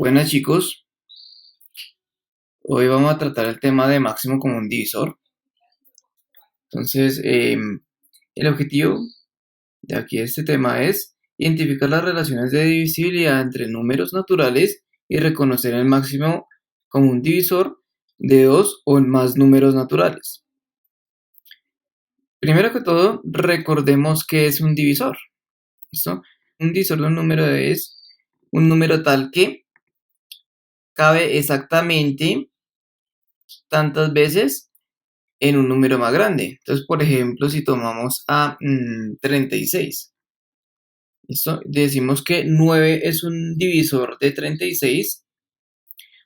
Buenas chicos, hoy vamos a tratar el tema de máximo común divisor. Entonces, el objetivo de aquí de este tema es identificar las relaciones de divisibilidad entre números naturales y reconocer el máximo común divisor de dos o más números naturales. Primero que todo, recordemos qué es un divisor. ¿Listo? Un divisor de un número es un número tal que cabe exactamente tantas veces en un número más grande. Entonces, por ejemplo, si tomamos a 36, ¿listo? Decimos que 9 es un divisor de 36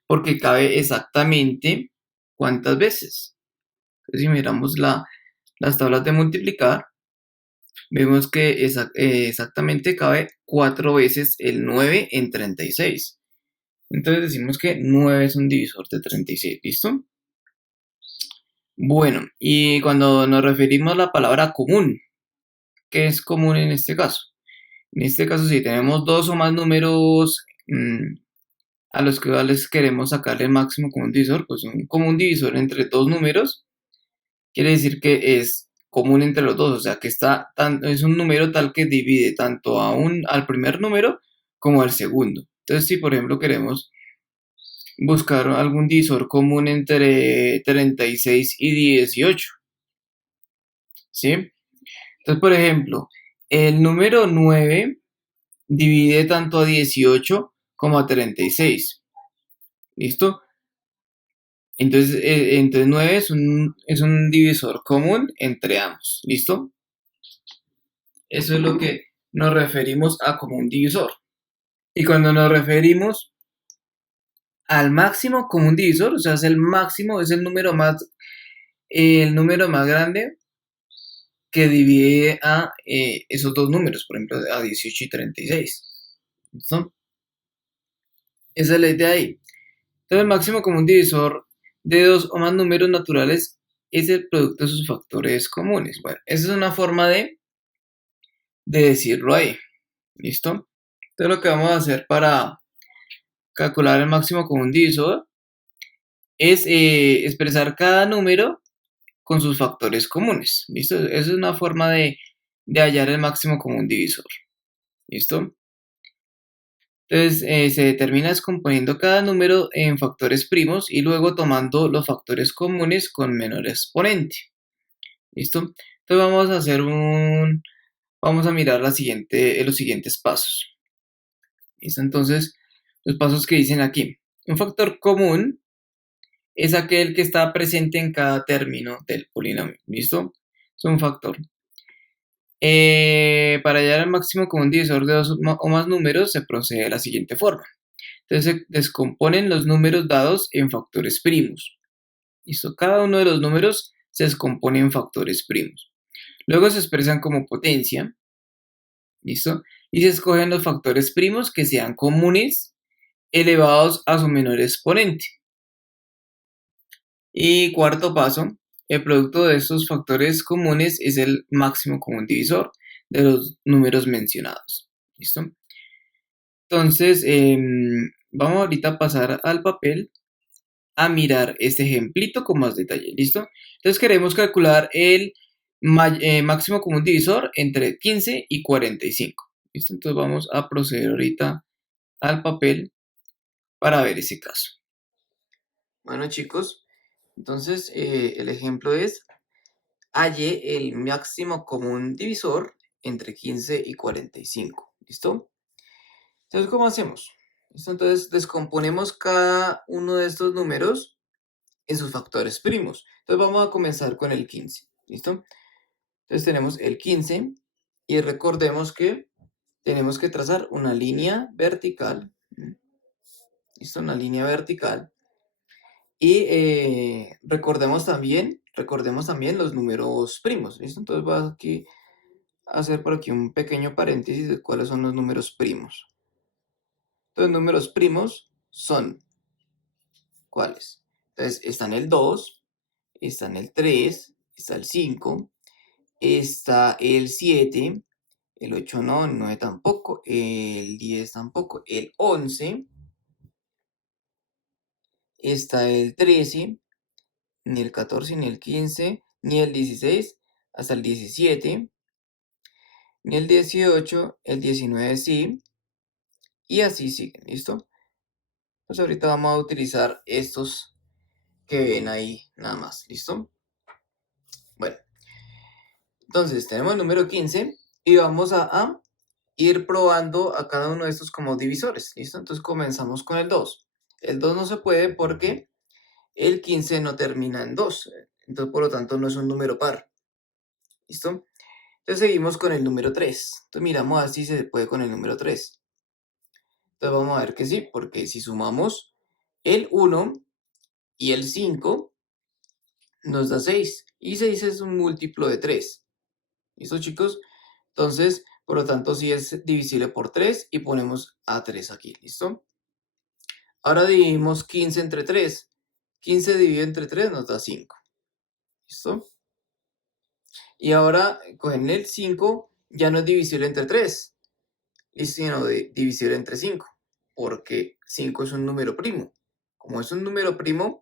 porque cabe exactamente ¿cuántas veces? Entonces, si miramos las tablas de multiplicar, vemos que exactamente cabe 4 veces el 9 en 36. Entonces decimos que 9 es un divisor de 36, ¿listo? Bueno, y cuando nos referimos a la palabra común, ¿qué es común en este caso? En este caso, si tenemos dos o más números a los que les queremos sacarle el máximo común divisor, pues un común divisor entre dos números quiere decir que es común entre los dos, o sea que es un número tal que divide tanto al primer número como al segundo. Entonces, si por ejemplo queremos buscar algún divisor común entre 36 y 18, ¿sí? Entonces, por ejemplo, el número 9 divide tanto a 18 como a 36. ¿Listo? Entonces 9 es un divisor común entre ambos. ¿Listo? Eso es lo que nos referimos a común divisor. Y cuando nos referimos al máximo común divisor, o sea, es el máximo, es el número más grande que divide a esos dos números, por ejemplo, a 18 y 36. ¿Listo? Esa es la idea ahí. Entonces, el máximo común divisor de dos o más números naturales es el producto de sus factores comunes. Bueno, esa es una forma de decirlo ahí. ¿Listo? Entonces, lo que vamos a hacer para calcular el máximo común divisor es expresar cada número con sus factores comunes. ¿Listo? Esa es una forma de hallar el máximo común divisor. ¿Listo? Entonces, se determina descomponiendo cada número en factores primos y luego tomando los factores comunes con menor exponente. ¿Listo? Entonces vamos a mirar los siguientes pasos. ¿Listo? Entonces, los pasos que dicen aquí. Un factor común es aquel que está presente en cada término del polinomio. ¿Listo? Es un factor. Para hallar el máximo común divisor de dos o más números se procede de la siguiente forma. Entonces se descomponen los números dados en factores primos. ¿Listo? Cada uno de los números se descompone en factores primos. Luego se expresan como potencia. ¿Listo? Y se escogen los factores primos que sean comunes elevados a su menor exponente. Y cuarto paso, el producto de estos factores comunes es el máximo común divisor de los números mencionados. ¿Listo? Entonces, vamos ahorita a pasar al papel a mirar este ejemplito con más detalle. ¿Listo? Entonces queremos calcular el máximo común divisor entre 15 y 45. ¿Listo? Entonces vamos a proceder ahorita al papel para ver ese caso. Bueno chicos, entonces el ejemplo es halle el máximo común divisor entre 15 y 45. ¿Listo? Entonces, ¿cómo hacemos? ¿Listo? Entonces descomponemos cada uno de estos números en sus factores primos. Entonces vamos a comenzar con el 15. ¿Listo? Entonces tenemos el 15 y recordemos que tenemos que trazar una línea vertical. ¿Listo? Una línea vertical. Y recordemos también los números primos. ¿Listo? Entonces voy aquí a hacer por aquí un pequeño paréntesis de cuáles son los números primos. Entonces, números primos son ¿cuáles? Entonces, están el 2, está el 3, está el 5, está el 7, el 8 no, el 9 tampoco, el 10 tampoco, el 11, está el 13, ni el 14, ni el 15, ni el 16, hasta el 17, ni el 18, el 19 sí, y así siguen, ¿listo? Pues ahorita vamos a utilizar estos que ven ahí, nada más, ¿listo? Bueno, entonces tenemos el número 15 y vamos a ir probando a cada uno de estos como divisores, ¿listo? Entonces comenzamos con el 2. El 2 no se puede porque el 15 no termina en 2, entonces por lo tanto no es un número par, ¿listo? Entonces seguimos con el número 3. Entonces miramos a ver si se puede con el número 3. Entonces vamos a ver que sí, porque si sumamos el 1 y el 5 nos da 6. Y 6 es un múltiplo de 3. ¿Listo, chicos? Entonces, por lo tanto, sí es divisible por 3 y ponemos a 3 aquí. ¿Listo? Ahora dividimos 15 entre 3. 15 dividido entre 3 nos da 5. ¿Listo? Y ahora con el 5 ya no es divisible entre 3, sino divisible entre 5, porque 5 es un número primo. Como es un número primo,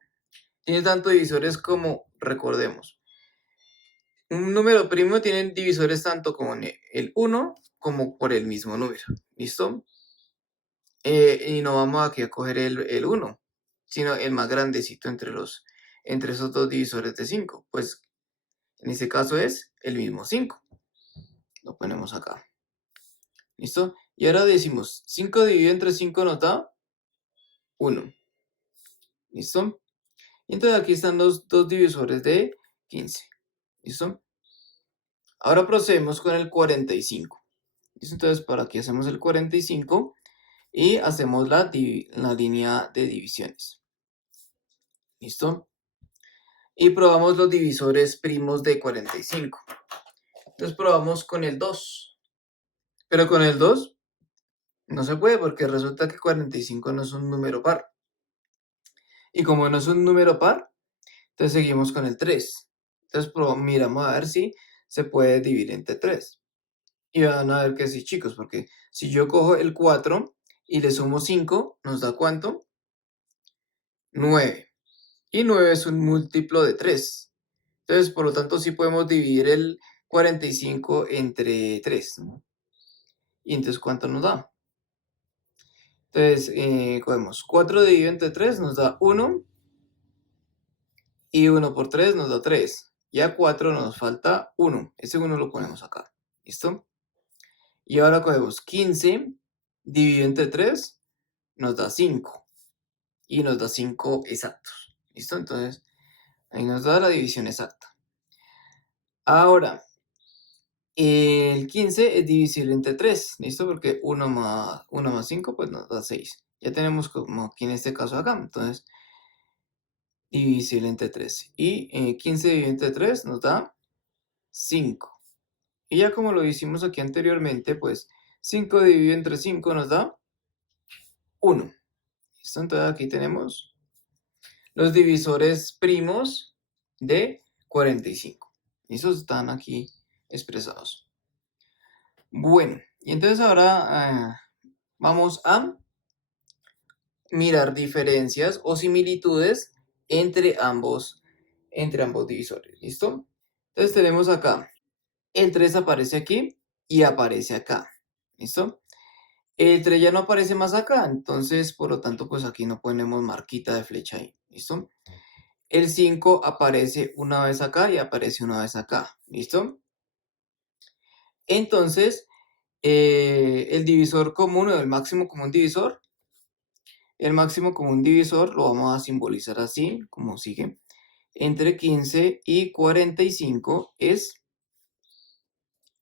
tiene tantos divisores como, recordemos, un número primo tiene divisores tanto con el 1 como por el mismo número. ¿Listo? Y no vamos aquí a coger el 1, sino el más grandecito entre esos dos divisores de 5. Pues en este caso es el mismo 5. Lo ponemos acá. ¿Listo? Y ahora decimos 5 dividido entre 5 nos da 1. ¿Listo? Y entonces aquí están los dos divisores de 15. ¿Listo? Ahora procedemos con el 45. ¿Listo? Entonces por aquí hacemos el 45 y hacemos la línea de divisiones. ¿Listo? Y probamos los divisores primos de 45. Entonces probamos con el 2. Pero con el 2 no se puede porque resulta que 45 no es un número par. Y como no es un número par, entonces seguimos con el 3. Entonces miramos a ver si se puede dividir entre 3. Y van a ver que sí, chicos, porque si yo cojo el 4 y le sumo 5, ¿nos da cuánto? 9. Y 9 es un múltiplo de 3. Entonces, por lo tanto, sí podemos dividir el 45 entre 3, ¿no? Y entonces, ¿cuánto nos da? Entonces, cogemos 4 dividido entre 3 nos da 1. Y 1 por 3 nos da 3. Y a 4 nos falta 1. Ese 1 lo ponemos acá. ¿Listo? Y ahora cogemos 15 dividido entre 3 nos da 5. Y nos da 5 exactos. ¿Listo? Entonces, ahí nos da la división exacta. Ahora, el 15 es divisible entre 3, ¿listo? Porque 1 más 5 pues nos da 6. Ya tenemos como aquí en este caso acá, entonces divisible entre 3. Y 15 dividido entre 3 nos da 5. Y ya como lo hicimos aquí anteriormente, pues 5 dividido entre 5 nos da 1. ¿Listo? Entonces aquí tenemos los divisores primos de 45. Esos están aquí expresados. Bueno, y entonces ahora vamos a mirar diferencias o similitudes entre ambos divisores. ¿Listo? Entonces tenemos acá, el 3 aparece aquí y aparece acá. ¿Listo? El 3 ya no aparece más acá, entonces por lo tanto pues aquí no ponemos marquita de flecha ahí. ¿Listo? El 5 aparece una vez acá y aparece una vez acá. ¿Listo? Entonces, el divisor común o el máximo común divisor. El máximo común divisor lo vamos a simbolizar así, como sigue. Entre 15 y 45 es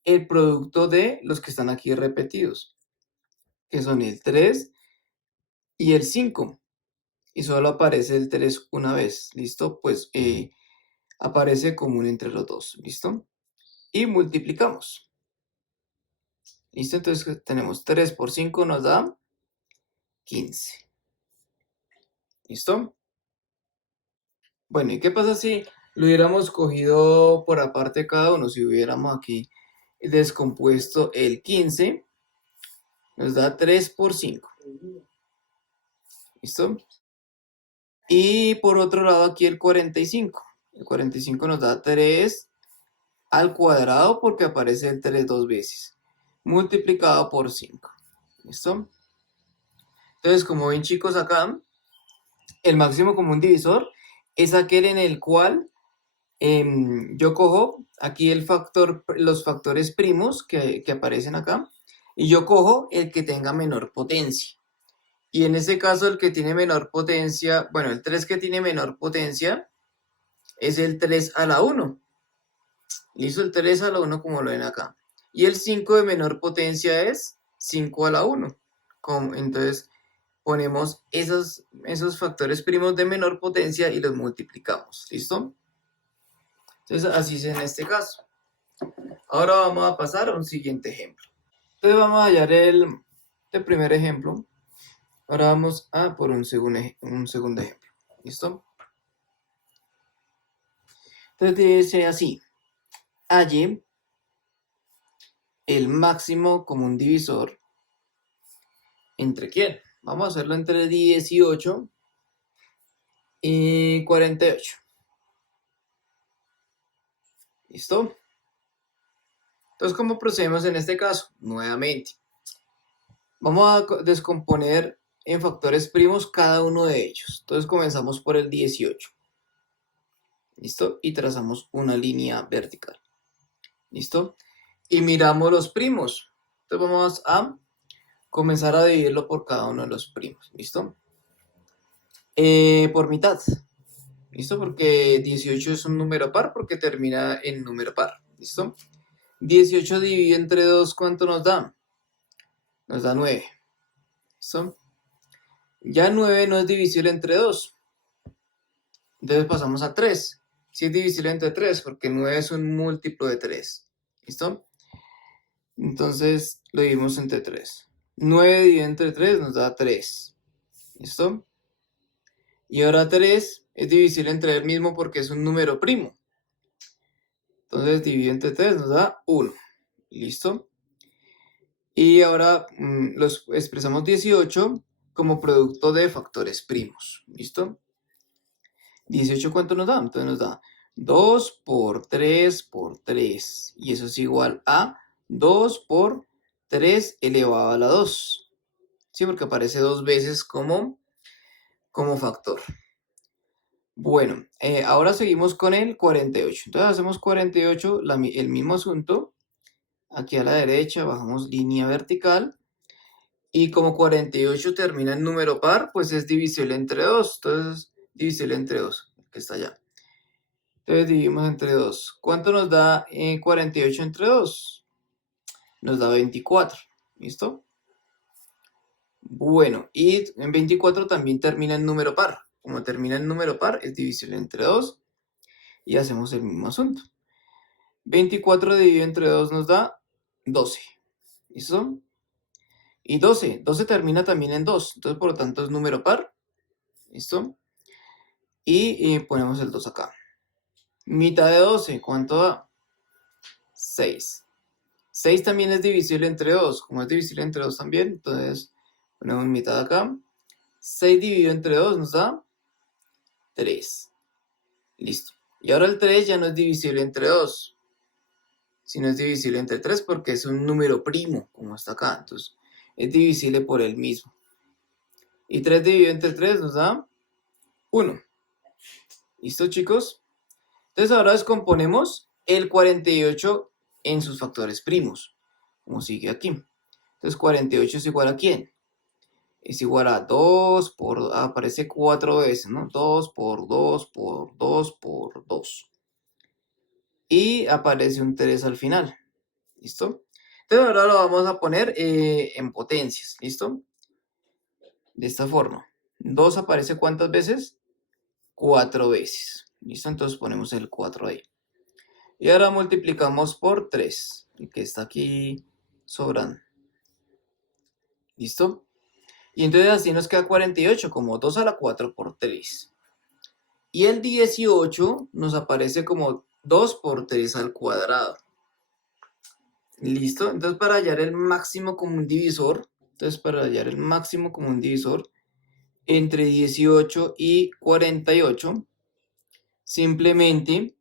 el producto de los que están aquí repetidos, que son el 3 y el 5. Y solo aparece el 3 una vez, ¿listo? Pues aparece común entre los dos, ¿listo? Y multiplicamos. ¿Listo? Entonces tenemos 3 por 5 nos da 15. ¿Listo? Bueno, ¿y qué pasa si lo hubiéramos cogido por aparte cada uno? Si hubiéramos aquí descompuesto el 15, nos da 3 por 5. ¿Listo? Y por otro lado aquí el 45. El 45 nos da 3 al cuadrado porque aparece el 3 dos veces. Multiplicado por 5. ¿Listo? Entonces, como ven chicos acá, el máximo común divisor es aquel en el cual yo cojo aquí los factores primos que aparecen acá y yo cojo el que tenga menor potencia. Y en este caso el que tiene menor potencia, bueno, el 3 que tiene menor potencia es el 3 a la 1. Listo, el 3 a la 1 como lo ven acá. Y el 5 de menor potencia es 5 a la 1. Entonces ponemos esos factores primos de menor potencia y los multiplicamos. ¿Listo? Entonces así es en este caso. Ahora vamos a pasar a un siguiente ejemplo. Entonces vamos a hallar el primer ejemplo. Ahora vamos a por un segundo ejemplo. ¿Listo? Entonces dice así. Halle el máximo común divisor ¿entre quién? Vamos a hacerlo entre 18 y 48. ¿Listo? Entonces, ¿cómo procedemos en este caso? Nuevamente, vamos a descomponer en factores primos cada uno de ellos. Entonces, comenzamos por el 18. ¿Listo? Y trazamos una línea vertical. ¿Listo? Y miramos los primos. Entonces, vamos a comenzar a dividirlo por cada uno de los primos. ¿Listo? Por mitad. ¿Listo? Porque 18 es un número par porque termina en número par. ¿Listo? 18 dividido entre 2, ¿cuánto nos da? Nos da 9. ¿Listo? Ya 9 no es divisible entre 2. Entonces pasamos a 3. Sí es divisible entre 3 porque 9 es un múltiplo de 3. ¿Listo? Entonces lo dividimos entre 3. 9 dividido entre 3 nos da 3. ¿Listo? Y ahora 3 es divisible entre el mismo porque es un número primo. Entonces dividido entre 3 nos da 1. ¿Listo? Y ahora los expresamos 18 como producto de factores primos. ¿Listo? 18 ¿cuánto nos da? Entonces nos da 2 por 3 por 3. Y eso es igual a 2 por 3 elevado a la 2. Sí, porque aparece dos veces como factor. Bueno, ahora seguimos con el 48. Entonces hacemos 48, el mismo asunto. Aquí a la derecha bajamos línea vertical. Y como 48 termina en número par, pues es divisible entre 2. Entonces, divisible entre 2, que está allá. Entonces dividimos entre 2. ¿Cuánto nos da 48 entre 2? Nos da 24. ¿Listo? Bueno, y en 24 también termina en número par. Como termina en número par, es divisible entre 2. Y hacemos el mismo asunto. 24 dividido entre 2 nos da 12. ¿Listo? Y 12 termina también en 2. Entonces, por lo tanto, es número par. ¿Listo? Y ponemos el 2 acá. Mitad de 12, ¿cuánto da? 6. 6 también es divisible entre 2. Como es divisible entre 2 también, entonces ponemos mitad acá. 6 dividido entre 2 nos da 3. Listo. Y ahora el 3 ya no es divisible entre 2, sino es divisible entre 3 porque es un número primo, como está acá. Entonces es divisible por el mismo. Y 3 dividido entre 3 nos da 1. ¿Listo, chicos? Entonces ahora descomponemos el 48 en sus factores primos, como sigue aquí. Entonces 48 es igual a ¿quién? Es igual a 2 por, aparece 4 veces, ¿no? 2 por 2 por 2 por 2. Y aparece un 3 al final. ¿Listo? Entonces ahora lo vamos a poner en potencias. ¿Listo? De esta forma. 2 aparece ¿cuántas veces? 4 veces. ¿Listo? Entonces ponemos el 4 ahí. Y ahora multiplicamos por 3, el que está aquí sobrando. ¿Listo? Y entonces así nos queda 48, como 2 a la 4 por 3. Y el 18 nos aparece como 2 por 3 al cuadrado. ¿Listo? Entonces para hallar el máximo común divisor, entre 18 y 48, simplemente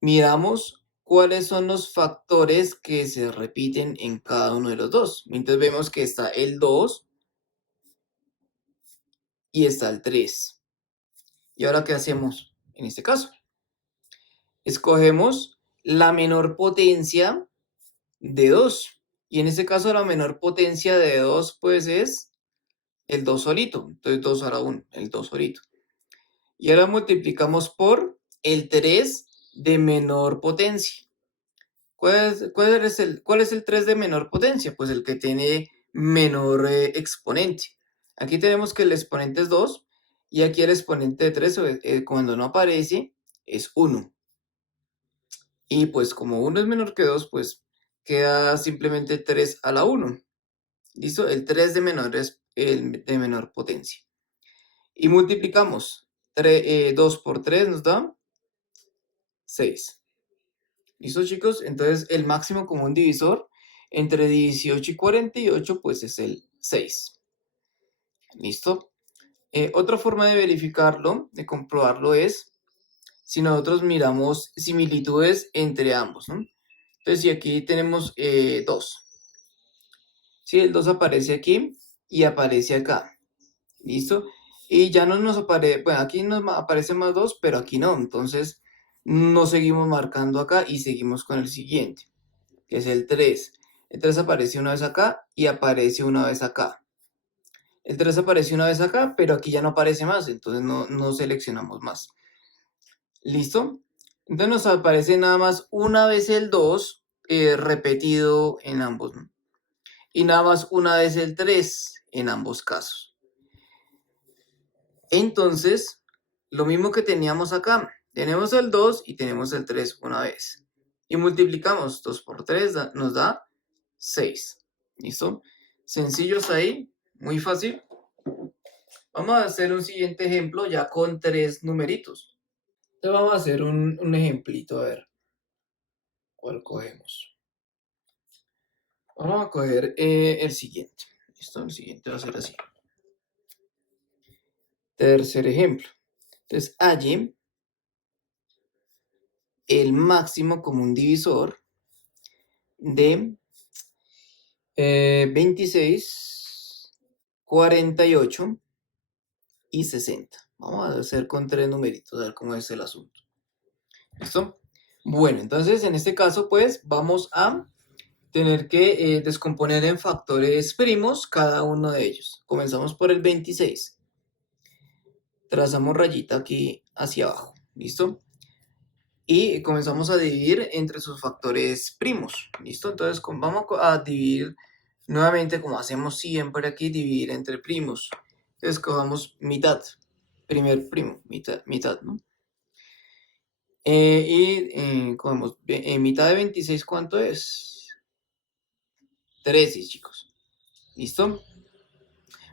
miramos cuáles son los factores que se repiten en cada uno de los dos. Entonces vemos que está el 2 y está el 3. ¿Y ahora qué hacemos en este caso? Escogemos la menor potencia de 2. Y en este caso la menor potencia de 2 pues es el 2 solito. Entonces 2 a la 1, el 2 solito. Y ahora multiplicamos por el 3 de menor potencia. ¿Cuál es el 3 de menor potencia? Pues el que tiene menor exponente. Aquí tenemos que el exponente es 2 y aquí el exponente de 3 cuando no aparece es 1. Y pues como 1 es menor que 2, pues queda simplemente 3 a la 1. ¿Listo? El 3 de menor es el de menor potencia. Y multiplicamos 2 por 3 nos da 6. ¿Listo, chicos? Entonces el máximo común divisor entre 18 y 48 pues es el 6. ¿Listo? Otra forma de verificarlo, de comprobarlo es si nosotros miramos similitudes entre ambos, ¿no? Entonces si aquí tenemos 2. ¿Sí? El 2 aparece aquí y aparece acá. ¿Listo? Y ya no nos aparece, bueno, aquí nos aparece más 2, pero aquí no. Entonces, no seguimos marcando acá y seguimos con el siguiente, que es el 3. El 3 aparece una vez acá y aparece una vez acá. El 3 aparece una vez acá, pero aquí ya no aparece más, entonces no seleccionamos más. ¿Listo? Entonces nos aparece nada más una vez el 2 repetido en ambos, ¿no? Y nada más una vez el 3 en ambos casos. Entonces, lo mismo que teníamos acá, tenemos el 2 y tenemos el 3 una vez. Y multiplicamos 2 por 3, nos da 6. ¿Listo? Sencillos ahí, muy fácil. Vamos a hacer un siguiente ejemplo ya con 3 numeritos. Entonces vamos a hacer un ejemplito, a ver cuál cogemos. Vamos a coger el siguiente. ¿Listo? El siguiente va a ser así. Tercer ejemplo. Entonces, allí el máximo común divisor de 26, 48 y 60. Vamos a hacer con 3 numeritos, a ver cómo es el asunto. ¿Listo? Bueno, entonces en este caso, pues vamos a tener que descomponer en factores primos cada uno de ellos. Comenzamos por el 26. Trazamos rayita aquí hacia abajo. ¿Listo? Y comenzamos a dividir entre sus factores primos. ¿Listo? Entonces vamos a dividir nuevamente, como hacemos siempre aquí, dividir entre primos. Entonces cogamos mitad, primer primo, mitad, ¿no? Cogemos mitad de 26, ¿cuánto es? 13, chicos. ¿Listo?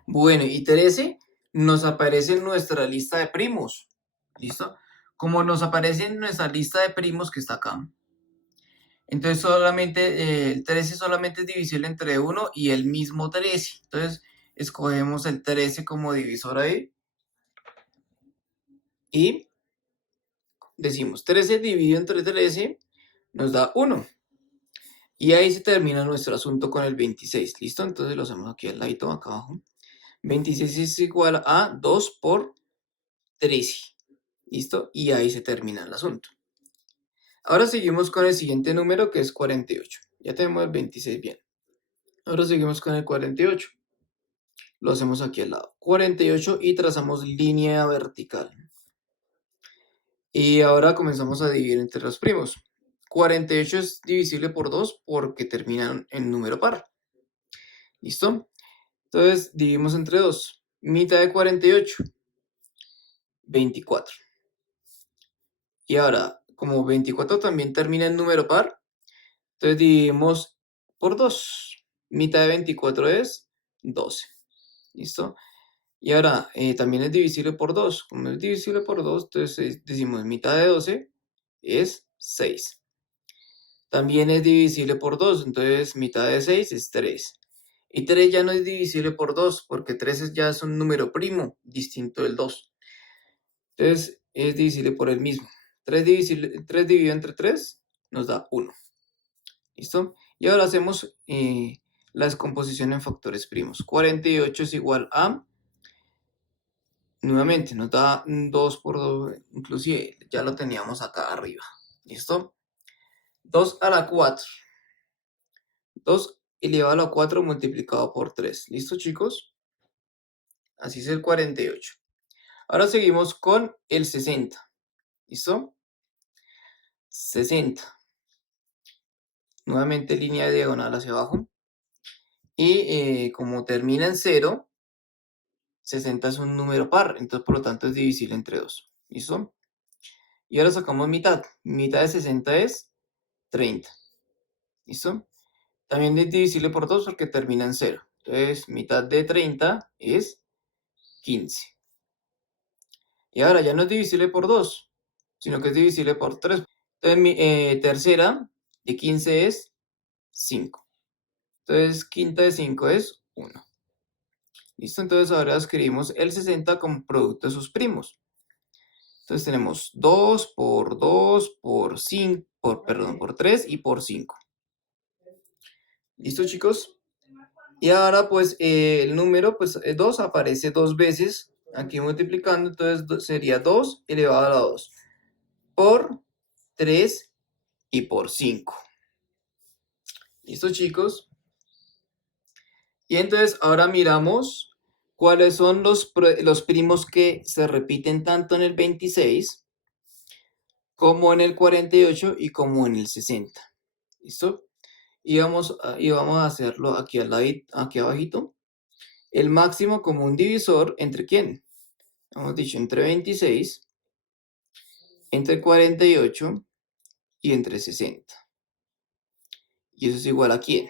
Bueno, y 13 nos aparece en nuestra lista de primos. ¿Listo? Como nos aparece en nuestra lista de primos que está acá. Entonces solamente el 13 solamente es divisible entre 1 y el mismo 13. Entonces escogemos el 13 como divisor ahí. Y decimos 13 dividido entre 13 nos da 1. Y ahí se termina nuestro asunto con el 26. ¿Listo? Entonces lo hacemos aquí al ladito, acá abajo. 26 es igual a 2 por 13. ¿Listo? Y ahí se termina el asunto. Ahora seguimos con el siguiente número que es 48. Ya tenemos el 26 bien. Ahora seguimos con el 48. Lo hacemos aquí al lado. 48 y trazamos línea vertical. Y ahora comenzamos a dividir entre los primos. 48 es divisible por 2 porque terminan en número par. ¿Listo? Entonces dividimos entre 2. Mitad de 48. 24. Y ahora, como 24 también termina en número par, entonces dividimos por 2. Mitad de 24 es 12. ¿Listo? Y ahora, también es divisible por 2. Como es divisible por 2, entonces decimos mitad de 12 es 6. También es divisible por 2, entonces mitad de 6 es 3. Y 3 ya no es divisible por 2, porque 3 ya es un número primo, distinto del 2. Entonces es divisible por el mismo. 3 dividido entre 3 nos da 1. ¿Listo? Y ahora hacemos la descomposición en factores primos. 48 es igual a, nuevamente, nos da 2 por 2, inclusive ya lo teníamos acá arriba. ¿Listo? 2 a la 4. 2 elevado a la 4 multiplicado por 3. ¿Listo, chicos? Así es el 48. Ahora seguimos con el 60. ¿Listo? 60. Nuevamente línea diagonal hacia abajo. Y como termina en 0, 60 es un número par, entonces por lo tanto es divisible entre 2. ¿Listo? Y ahora sacamos mitad. Mitad de 60 es 30. ¿Listo? También es divisible por 2 porque termina en 0. Entonces mitad de 30 es 15. Y ahora ya no es divisible por 2, sino que es divisible por 3. Entonces tercera de 15 es 5. Entonces quinta de 5 es 1. ¿Listo? Entonces ahora escribimos el 60 como producto de sus primos. Entonces tenemos 2 por 2 por 5, por 3 y por 5. ¿Listo, chicos? Y ahora pues el número pues 2 aparece dos veces aquí multiplicando, entonces sería 2 elevado a la 2 por 3 y por 5. ¿Listo, chicos? Y entonces ahora miramos cuáles son los primos que se repiten tanto en el 26 como en el 48 y como en el 60. ¿Listo? Y vamos a hacerlo aquí al lado, aquí abajito. El máximo común divisor entre quién? Hemos dicho entre 26, entre 48 y entre 60. ¿Y eso es igual a quién?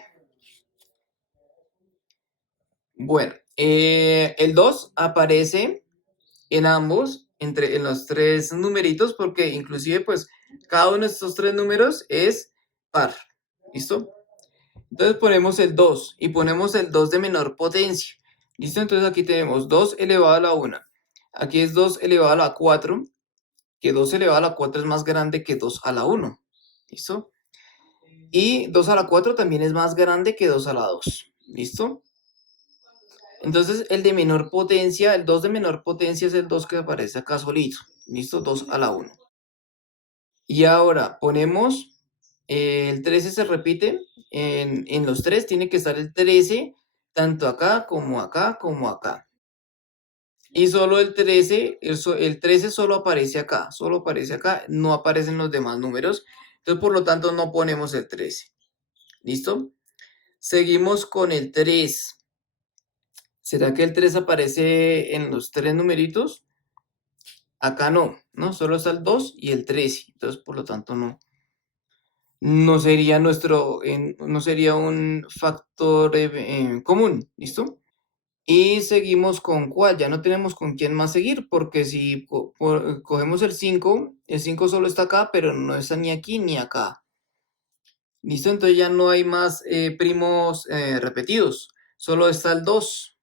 Bueno, el 2 aparece en ambos, en los tres numeritos, porque inclusive pues cada uno de estos tres números es par. ¿Listo? Entonces ponemos el 2 y ponemos el 2 de menor potencia. ¿Listo? Entonces aquí tenemos 2 elevado a la 1. Aquí es 2 elevado a la 4, que 2 elevado a la 4 es más grande que 2 a la 1. ¿Listo? Y 2 a la 4 también es más grande que 2 a la 2. ¿Listo? Entonces el de menor potencia, el 2 de menor potencia es el 2 que aparece acá solito. ¿Listo? 2 a la 1. Y ahora ponemos el 13 se repite. En los 3 tiene que estar el 13 tanto acá como acá como acá. Y solo el 13, el 13 solo aparece acá, no aparecen los demás números. Entonces, por lo tanto, no ponemos el 13. ¿Listo? Seguimos con el 3. ¿Será que el 3 aparece en los tres numeritos? Acá no, ¿no? Solo está el 2 y el 13. Entonces, por lo tanto, no sería no sería un factor común. ¿Listo? Y seguimos con cuál, ya no tenemos con quién más seguir, porque si cogemos el 5 solo está acá, pero no está ni aquí ni acá. ¿Listo? Entonces ya no hay más primos repetidos, solo está el 2.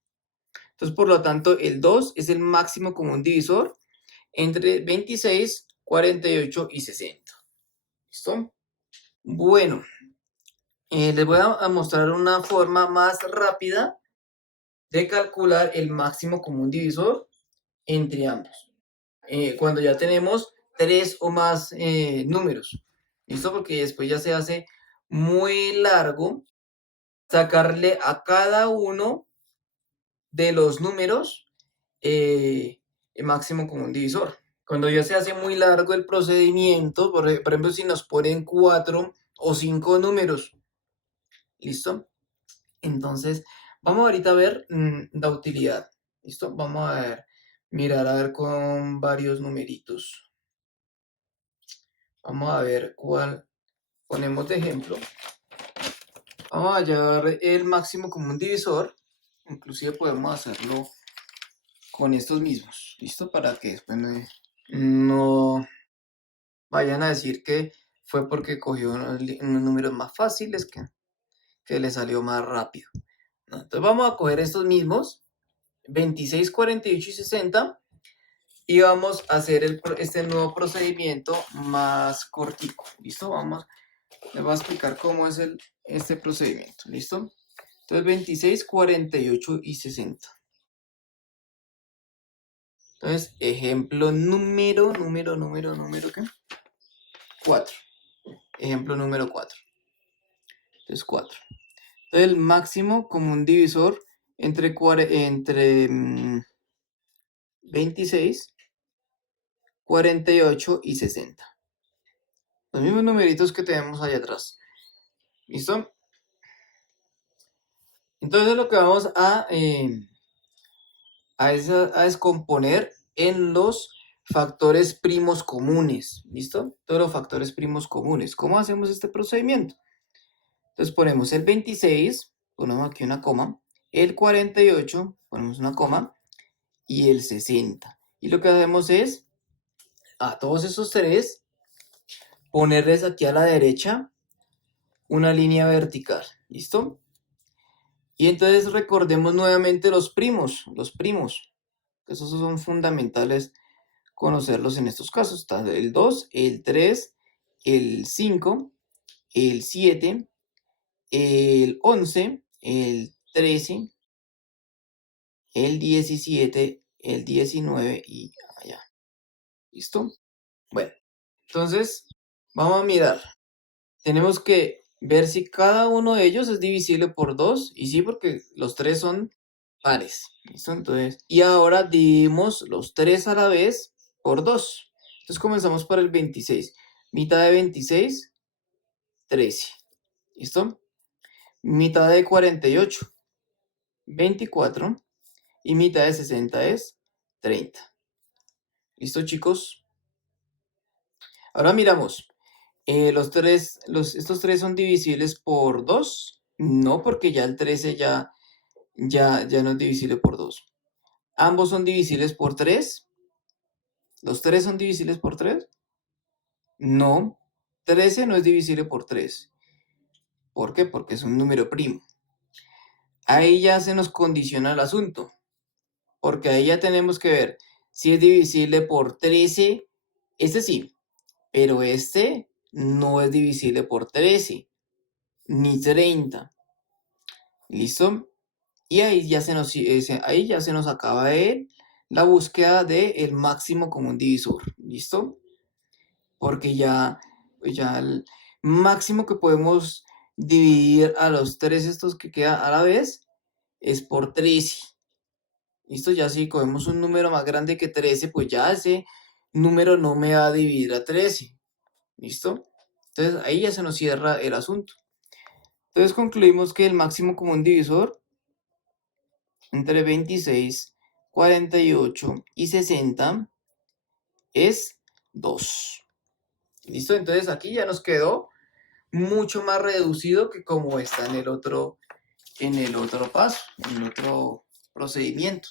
Entonces, por lo tanto, el 2 es el máximo común divisor entre 26, 48 y 60. ¿Listo? Bueno, les voy a mostrar una forma más rápida de calcular el máximo común divisor entre ambos. Cuando ya tenemos tres o más números. ¿Listo? Porque después ya se hace muy largo sacarle a cada uno de los números el máximo común divisor. Cuando ya se hace muy largo el procedimiento, por ejemplo, si nos ponen 4 o 5 números, ¿listo? Entonces, vamos ahorita a ver la utilidad, ¿listo? Vamos a ver, mirar a ver con varios numeritos. Vamos a ver cuál ponemos de ejemplo. Vamos a hallar el máximo común divisor. Inclusive podemos hacerlo con estos mismos. ¿Listo? Para que después no vayan a decir que fue porque cogió unos números más fáciles que le salió más rápido. No, entonces vamos a coger estos mismos, 26, 48 y 60, y vamos a hacer este nuevo procedimiento más cortico. ¿Listo? Les voy a explicar cómo es este procedimiento. ¿Listo? Entonces 26, 48 y 60. Entonces, ejemplo número, ¿qué? 4. Ejemplo número 4. Entonces, 4. Entonces, el máximo común divisor entre 26, 48 y 60. Los mismos numeritos que tenemos allá atrás. ¿Listo? Entonces, lo que vamos a descomponer en los factores primos comunes. ¿Listo? Todos los factores primos comunes. ¿Cómo hacemos este procedimiento? Entonces ponemos el 26, ponemos aquí una coma, el 48, ponemos una coma, y el 60. Y lo que hacemos es, a todos esos tres, ponerles aquí a la derecha una línea vertical. ¿Listo? Y entonces recordemos nuevamente los primos. Esos son fundamentales conocerlos en estos casos. Está el 2, el 3, el 5, el 7, el 11, el 13, el 17, el 19 y allá. ¿Listo? Bueno, entonces vamos a mirar. Tenemos que ver si cada uno de ellos es divisible por 2. Y sí, porque los tres son pares. ¿Listo? Entonces, y ahora dividimos los tres a la vez por 2. Entonces comenzamos por el 26. Mitad de 26, 13. ¿Listo? Mitad de 48, 24. Y mitad de 60 es 30. ¿Listo, chicos? Ahora miramos. ¿Estos tres son divisibles por 2? No, porque ya el 13 ya no es divisible por 2. ¿Ambos son divisibles por 3? ¿Los tres son divisibles por 3? No. 13 no es divisible por 3. ¿Por qué? Porque es un número primo. Ahí ya se nos condiciona el asunto. Porque ahí ya tenemos que ver si es divisible por 13. Este sí. Pero este no es divisible por 13. Ni 30. ¿Listo? Y ahí ya se nos acaba la búsqueda del máximo común divisor. ¿Listo? Porque ya el máximo que podemos dividir a los tres estos que queda a la vez es por 13. ¿Listo? Ya si cogemos un número más grande que 13, pues ya ese número no me va a dividir a 13. ¿Listo? Entonces ahí ya se nos cierra el asunto. Entonces concluimos que el máximo común divisor entre 26, 48 y 60 es 2. ¿Listo? Entonces aquí ya nos quedó mucho más reducido que como está en el otro paso, en el otro procedimiento.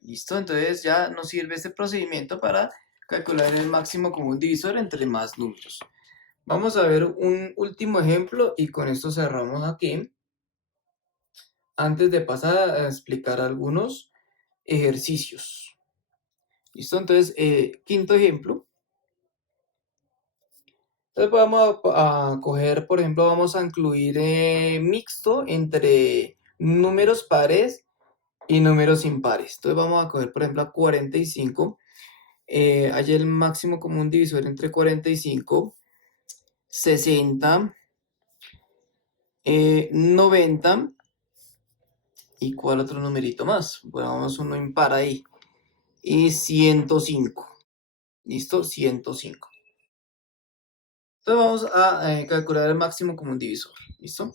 ¿Listo? Entonces ya nos sirve este procedimiento para calcular el máximo común divisor entre más números. Vamos a ver un último ejemplo y con esto cerramos aquí. Antes de pasar a explicar algunos ejercicios. ¿Listo? Entonces, quinto ejemplo. Entonces vamos a coger, por ejemplo, vamos a incluir mixto entre números pares y números impares. Entonces vamos a coger, por ejemplo, a 45. Hay el máximo común divisor entre 45, 60, 90. ¿Y cuál otro numerito más? Bueno, vamos uno impar ahí. Y 105. ¿Listo? 105. Entonces vamos a calcular el máximo común divisor. ¿Listo?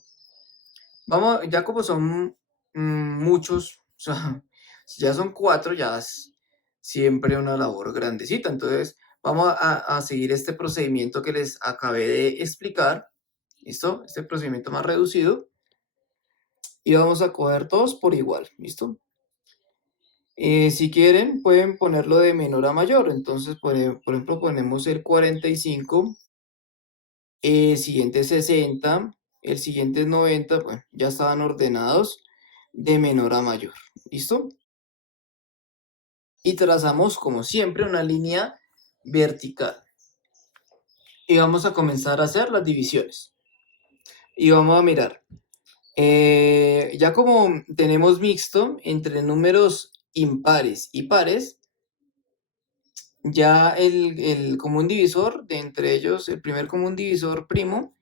Vamos, ya como son muchos, o sea, si ya son 4, ya es siempre una labor grandecita. Entonces vamos a seguir este procedimiento que les acabé de explicar. ¿Listo? Este procedimiento más reducido. Y vamos a coger todos por igual. ¿Listo? Si quieren, pueden ponerlo de menor a mayor. Entonces, por ejemplo, ponemos el 45, siguiente 60, el siguiente es 90, bueno, ya estaban ordenados de menor a mayor. ¿Listo? Y trazamos, como siempre, una línea vertical. Y vamos a comenzar a hacer las divisiones. Y vamos a mirar. Ya como tenemos mixto entre números impares y pares, ya el común divisor de entre ellos, el primer común divisor primo,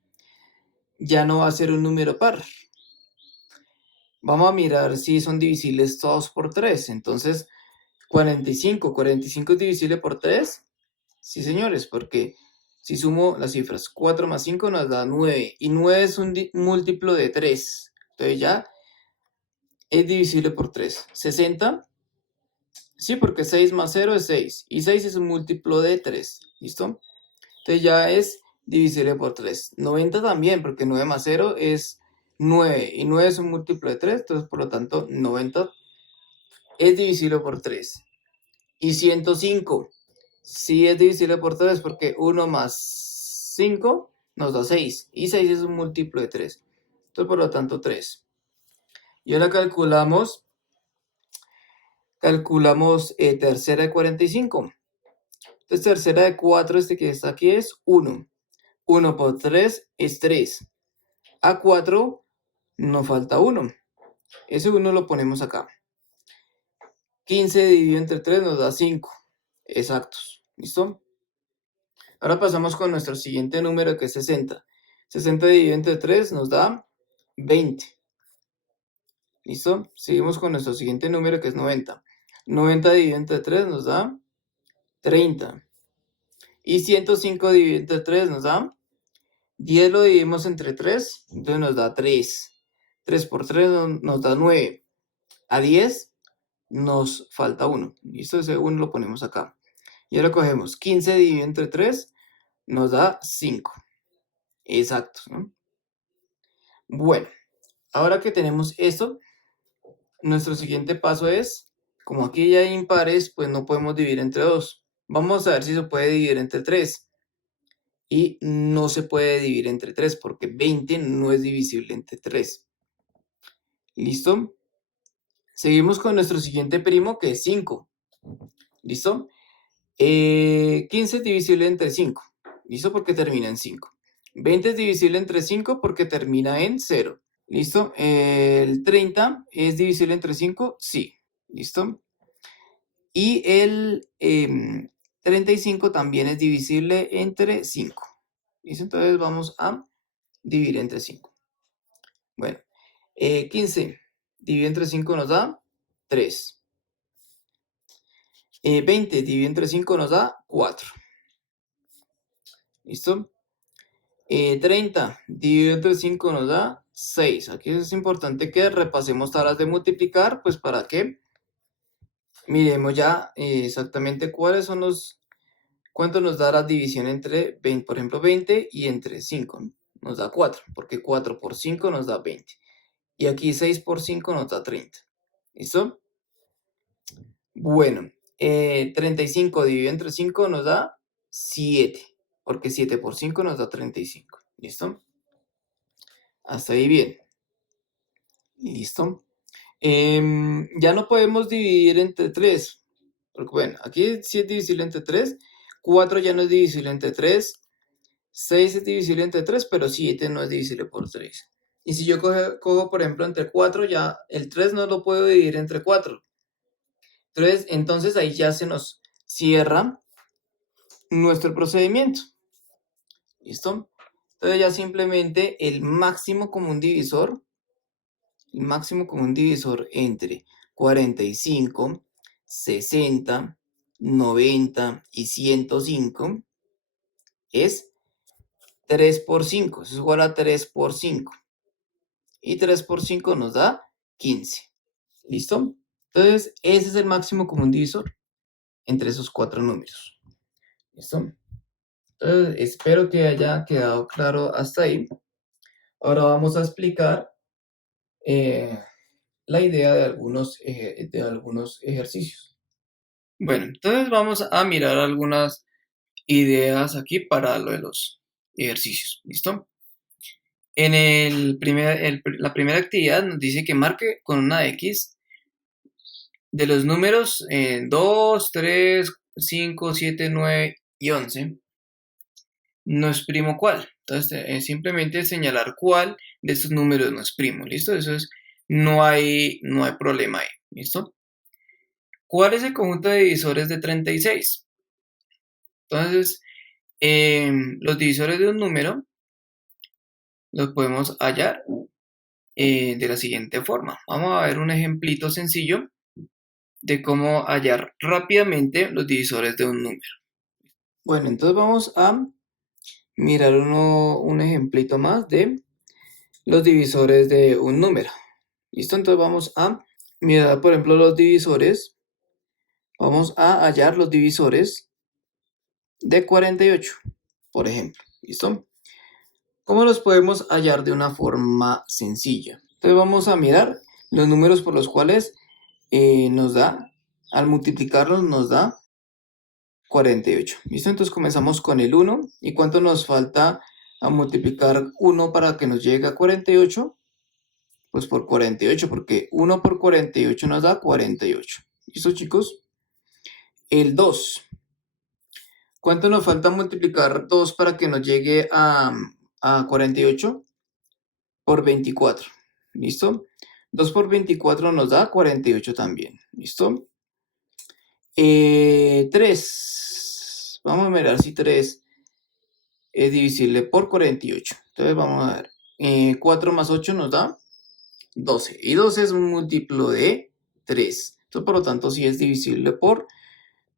ya no va a ser un número par. Vamos a mirar si son divisibles todos por 3. Entonces, 45 es divisible por 3. Sí, señores, porque si sumo las cifras, 4 más 5 nos da 9. Y 9 es un múltiplo de 3. Entonces ya es divisible por 3. 60, sí, porque 6 más 0 es 6. Y 6 es un múltiplo de 3. ¿Listo? Entonces ya es divisible por 3. 90 también, porque 9 más 0 es 9. Y 9 es un múltiplo de 3. Entonces, por lo tanto, 90 es divisible por 3. Y 105 sí es divisible por 3 porque 1 más 5 nos da 6. Y 6 es un múltiplo de 3. Entonces, por lo tanto, 3. Y ahora calculamos tercera de 45. Entonces, tercera de 4, este que está aquí es 1. 1 por 3 es 3. A 4 nos falta 1. Ese 1 lo ponemos acá. 15 dividido entre 3 nos da 5. Exactos. ¿Listo? Ahora pasamos con nuestro siguiente número que es 60. 60 dividido entre 3 nos da 20. ¿Listo? Seguimos con nuestro siguiente número que es 90. 90 dividido entre 3 nos da 30. Y 105 dividido entre 3 nos da 10, lo dividimos entre 3, entonces nos da 3. 3 por 3 nos da 9. A 10 nos falta 1. ¿Listo? Ese 1 lo ponemos acá. Y ahora cogemos 15 dividido entre 3 nos da 5. Exactos, ¿no? Bueno, ahora que tenemos esto, nuestro siguiente paso es, como aquí ya hay impares, pues no podemos dividir entre 2. Vamos a ver si se puede dividir entre 3. Y no se puede dividir entre 3 porque 20 no es divisible entre 3. ¿Listo? Seguimos con nuestro siguiente primo que es 5. ¿Listo? 15 es divisible entre 5. ¿Listo? Porque termina en 5. 20 es divisible entre 5 porque termina en 0. ¿Listo? El 30 es divisible entre 5, sí. ¿Listo? Y el 35 también es divisible entre 5. ¿Listo? Entonces vamos a dividir entre 5. Bueno, 15 dividido entre 5 nos da 3. 20 dividido entre 5 nos da 4. ¿Listo? 30 dividido entre 5 nos da 6. Aquí es importante que repasemos tablas de multiplicar, pues para que miremos ya exactamente cuánto nos da la división entre 20, por ejemplo, 20 y entre 5. Nos da 4, porque 4 por 5 nos da 20. Y aquí 6 por 5 nos da 30. ¿Listo? Bueno, 35 dividido entre 5 nos da 7, porque 7 por 5 nos da 35. ¿Listo? Hasta ahí bien. ¿Listo? Ya no podemos dividir entre 3, porque bueno, aquí sí es divisible entre 3, 4 ya no es divisible entre 3, 6 es divisible entre 3, pero 7 no es divisible por 3. Y si yo cojo, por ejemplo, entre 4, ya el 3 no lo puedo dividir entre 4. Entonces ahí ya se nos cierra nuestro procedimiento. ¿Listo? Entonces ya simplemente el máximo común divisor entre 45, 60, 90 y 105 es 3 por 5. Eso es igual a 3 por 5. Y 3 por 5 nos da 15. ¿Listo? Entonces, ese es el máximo común divisor entre esos cuatro números. ¿Listo? Entonces, espero que haya quedado claro hasta ahí. Ahora vamos a explicar la idea de algunos ejercicios. Bueno, entonces vamos a mirar algunas ideas aquí para lo de los ejercicios. ¿Listo? En la primera actividad nos dice que marque con una X de los números 2, 3, 5, 7, 9 y 11. No es primo cuál. Entonces, simplemente señalar cuál de estos números no es primo. ¿Listo? Eso es, no hay problema ahí. ¿Listo? ¿Cuál es el conjunto de divisores de 36? Entonces, los divisores de un número los podemos hallar de la siguiente forma. Vamos a ver un ejemplito sencillo de cómo hallar rápidamente los divisores de un número. Bueno, entonces vamos a mirar un ejemplito más de los divisores de un número. ¿Listo? Entonces vamos a mirar, por ejemplo, los divisores. Vamos a hallar los divisores de 48, por ejemplo. ¿Listo? ¿Cómo los podemos hallar de una forma sencilla? Entonces vamos a mirar los números por los cuales nos da, al multiplicarlos nos da 48. ¿Listo? Entonces comenzamos con el 1. ¿Y cuánto nos falta a multiplicar 1 para que nos llegue a 48? Pues por 48, porque 1 por 48 nos da 48. ¿Listo, chicos? El 2. ¿Cuánto nos falta multiplicar 2 para que nos llegue a 48? Por 24. ¿Listo? 2 por 24 nos da 48 también. ¿Listo? 3. Vamos a mirar si 3 es divisible por 48. Entonces vamos a ver. 4 más 8 nos da 12. Y 12 es un múltiplo de 3. Entonces, por lo tanto, sí es divisible por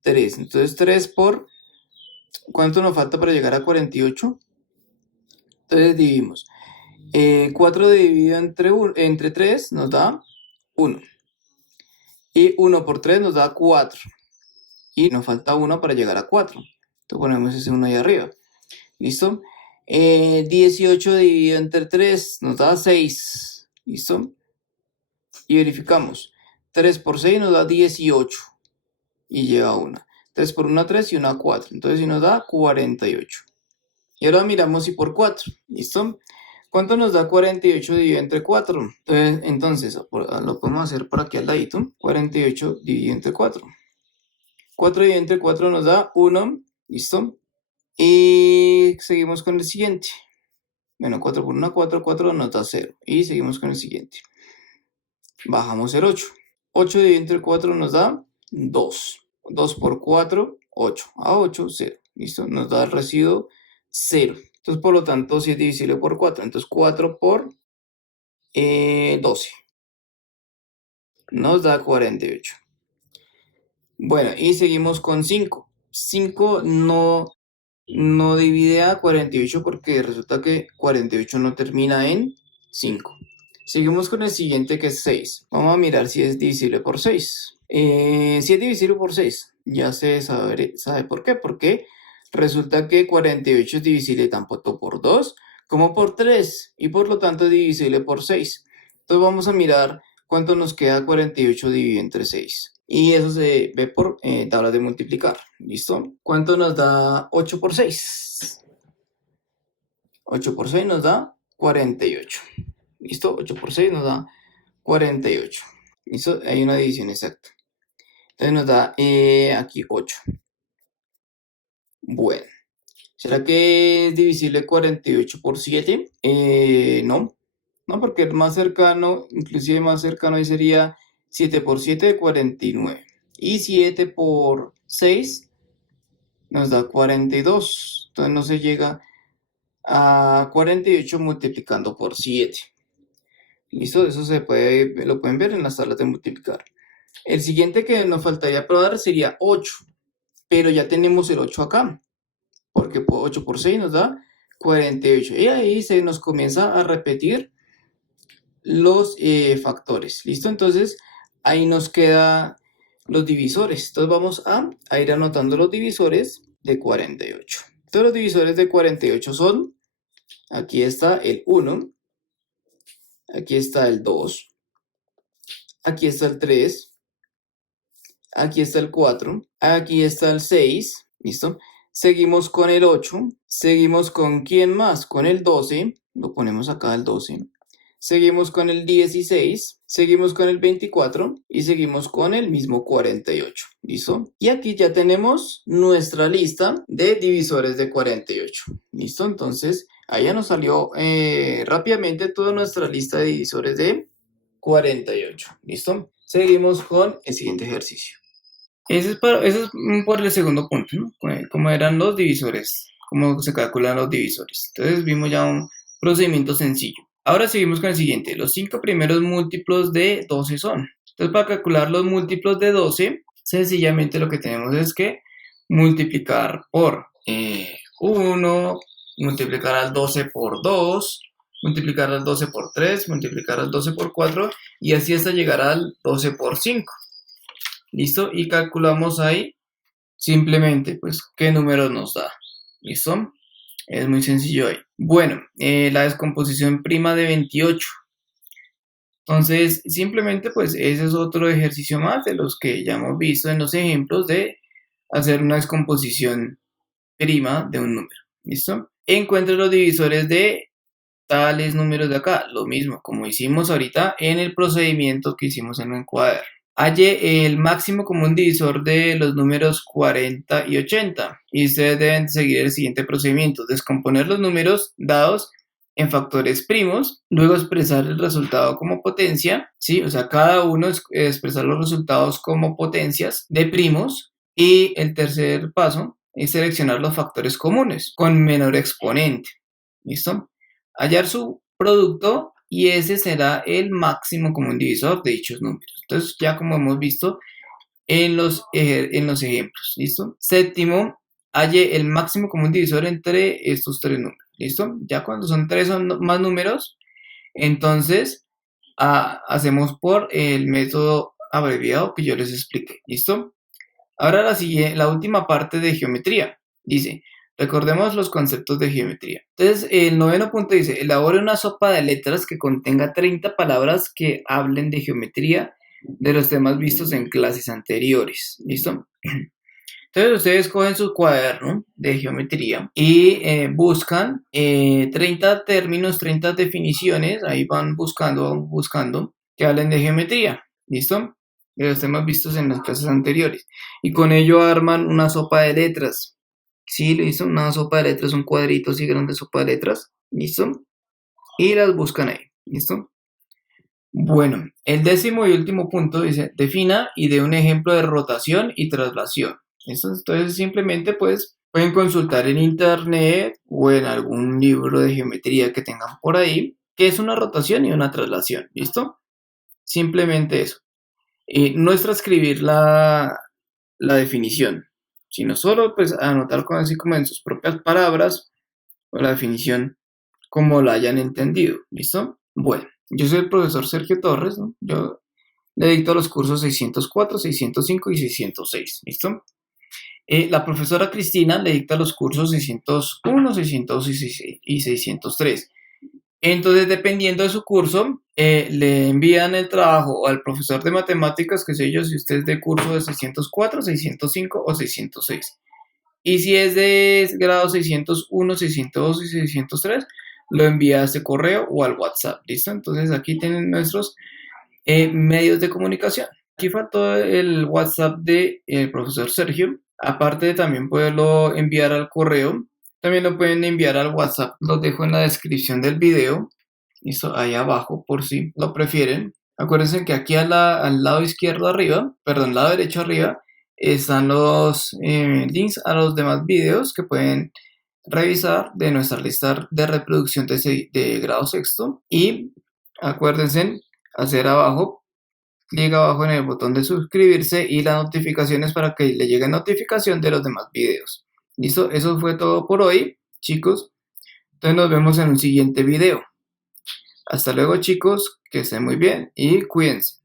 3. Entonces, 3 por... ¿Cuánto nos falta para llegar a 48? Entonces, dividimos. 4 dividido entre 3 nos da 1. Y 1 por 3 nos da 4. Y nos falta 1 para llegar a 4. Entonces, ponemos ese 1 ahí arriba. ¿Listo? 18 dividido entre 3 nos da 6. ¿Listo? Y verificamos. 3 por 6 nos da 18. Y lleva 1. 3 por 1, 3 y 1, 4. Entonces, sí nos da 48. Y ahora miramos si por 4. ¿Listo? ¿Cuánto nos da 48 dividido entre 4? Entonces, lo podemos hacer por aquí al ladito. 48 dividido entre 4. 4 dividido entre 4 nos da 1. ¿Listo? Y seguimos con el siguiente. Bueno, 4 por 1, 4, 4 nos da 0. Y seguimos con el siguiente. Bajamos el 8. 8 dividido entre 4 nos da 2. 2 por 4, 8. A 8, 0. ¿Listo? Nos da el residuo 0. Entonces, por lo tanto, si es divisible por 4. Entonces, 4 por 12. Nos da 48. Bueno, y seguimos con 5. 5 no divide a 48 porque resulta que 48 no termina en 5. Seguimos con el siguiente que es 6. Vamos a mirar si es divisible por 6. Si es divisible por 6, ya se sabe por qué. Porque resulta que 48 es divisible tanto por 2 como por 3 y por lo tanto es divisible por 6. Entonces vamos a mirar cuánto nos queda 48 dividido entre 6. Y eso se ve por tabla de multiplicar. ¿Listo? ¿Cuánto nos da 8 por 6? 8 por 6 nos da 48. ¿Listo? 8 por 6 nos da 48. ¿Listo? Hay una división exacta. Entonces nos da aquí 8. Bueno. ¿Será que es divisible 48 por 7? No. No, porque el más cercano, inclusive más cercano ahí sería 7 por 7, 49. Y 7 por 6 nos da 42. Entonces no se llega a 48 multiplicando por 7. ¿Listo? Eso lo pueden ver en las tablas de multiplicar. El siguiente que nos faltaría probar sería 8. Pero ya tenemos el 8 acá. Porque 8 por 6 nos da 48. Y ahí se nos comienza a repetir los factores. ¿Listo? Entonces ahí nos quedan los divisores. Entonces vamos a ir anotando los divisores de 48. Entonces los divisores de 48 son, aquí está el 1, aquí está el 2, aquí está el 3, aquí está el 4, aquí está el 6. ¿Listo? Seguimos con el 8, seguimos con ¿quién más? Con el 12 lo ponemos acá el 12. Seguimos con el 16, seguimos con el 24 y seguimos con el mismo 48. ¿Listo? Y aquí ya tenemos nuestra lista de divisores de 48. ¿Listo? Entonces, ahí ya nos salió rápidamente toda nuestra lista de divisores de 48. ¿Listo? Seguimos con el siguiente ejercicio. Ese es por el segundo punto, ¿no? Cómo eran los divisores, cómo se calculan los divisores. Entonces vimos ya un procedimiento sencillo. Ahora seguimos con el siguiente. Los 5 primeros múltiplos de 12 son. Entonces para calcular los múltiplos de 12, sencillamente lo que tenemos es que multiplicar por 1, multiplicar al 12 por 2, multiplicar al 12 por 3, multiplicar al 12 por 4 y así hasta llegar al 12 por 5. ¿Listo? Y calculamos ahí simplemente, pues, qué número nos da. ¿Listo? Es muy sencillo ahí. Bueno, la descomposición prima de 28. Entonces, simplemente, pues, ese es otro ejercicio más de los que ya hemos visto en los ejemplos de hacer una descomposición prima de un número. ¿Listo? Encuentre los divisores de tales números de acá. Lo mismo, como hicimos ahorita en el procedimiento que hicimos en el cuaderno. Halle el máximo común divisor de los números 40 y 80. Y ustedes deben seguir el siguiente procedimiento. Descomponer los números dados en factores primos, luego expresar el resultado como potencia, ¿sí? O sea, cada uno expresar los resultados como potencias de primos. Y el tercer paso es seleccionar los factores comunes con menor exponente. ¿Listo? Hallar su producto y ese será el máximo común divisor de dichos números. Entonces, ya como hemos visto en los ejemplos, ¿listo? Séptimo, halle el máximo común divisor entre estos tres números, ¿listo? Ya cuando son tres o más números, entonces hacemos por el método abreviado que yo les expliqué, ¿listo? Ahora la última parte de geometría. Dice, recordemos los conceptos de geometría. Entonces, el noveno punto dice, elabore una sopa de letras que contenga 30 palabras que hablen de geometría de los temas vistos en clases anteriores. ¿Listo? Entonces, ustedes cogen su cuaderno de geometría y buscan 30 términos, 30 definiciones, ahí van buscando que hablen de geometría. ¿Listo? De los temas vistos en las clases anteriores. Y con ello arman una sopa de letras. ¿Sí? ¿Listo? Una sopa de letras, un cuadrito así grande de sopa de letras. ¿Listo? Y las buscan ahí. ¿Listo? Bueno, el décimo y último punto dice, defina y dé un ejemplo de rotación y traslación. ¿Listo? Entonces simplemente pues pueden consultar en internet o en algún libro de geometría que tengan por ahí, qué es una rotación y una traslación. ¿Listo? Simplemente eso. No es transcribir la definición, sino solo pues anotar así como en sus propias palabras o la definición como la hayan entendido. ¿Listo? Bueno, yo soy el profesor Sergio Torres, ¿no? Yo le dicto los cursos 604, 605 y 606. ¿Listo? La profesora Cristina le dicta los cursos 601, 602 y 603. Entonces, dependiendo de su curso, le envían el trabajo al profesor de matemáticas, que sé yo, si usted es de curso de 604, 605 o 606. Y si es de grado 601, 602 y 603, lo envía a este correo o al WhatsApp. ¿Listo? Entonces, aquí tienen nuestros medios de comunicación. Aquí faltó el WhatsApp del profesor Sergio. Aparte de también poderlo enviar al correo, también lo pueden enviar al WhatsApp. Los dejo en la descripción del video. Listo, ahí abajo por si lo prefieren. Acuérdense que aquí al lado izquierdo arriba, perdón, lado derecho arriba, están los links a los demás videos que pueden revisar de nuestra lista de reproducción de grado sexto. Y acuérdense hacer abajo, clic abajo en el botón de suscribirse y las notificaciones para que le llegue notificación de los demás videos. ¿Listo? Eso fue todo por hoy, chicos. Entonces nos vemos en un siguiente video. Hasta luego, chicos, que estén muy bien y cuídense.